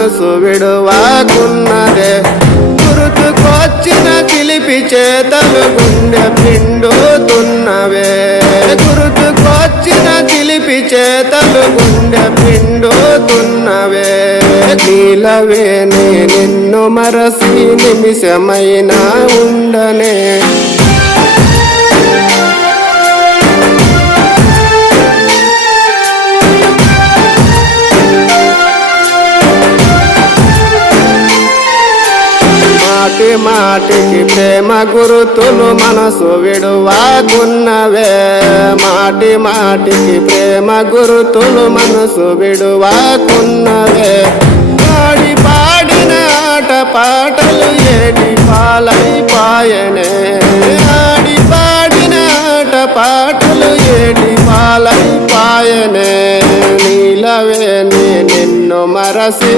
మనసు విడువాకున్నదే గుర్తుకొచ్చిన చిలిపి చేతలు గుండె పిండుతున్నవే గుర్తుకొచ్చిన చిలిపి చేతలు గుండె పిండుతున్నవే నీలవే నిన్ను మరసి నిమిషమైనా ఉండనే మాటి మాటికి ప్రేమ గురుతులు మనసు విడువాకున్నవే మాటి మాటికి ప్రేమ గురుతులు మనసు విడువాకున్నవే పాడి పాడిన ఆట పాటలు ఏటి పాలైపాయనే ఆడి పాడిన ఆట పాటలు ఏటి పాలైపాయనే నీలవే నిన్ను మరసి